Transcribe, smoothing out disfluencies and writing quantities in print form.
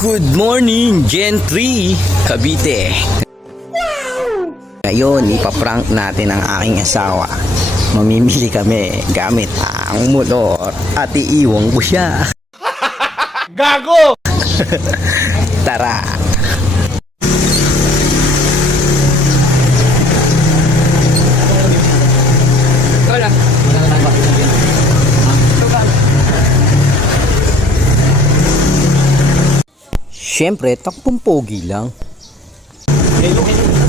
Good morning, Gen 3, Cavite. Ngayon, ipaprank natin ang aking asawa. Mamimili kami gamit ang motor at iiwang ko siya. Gago! Tara! Siyempre, takpong pogi lang. Hello, hello.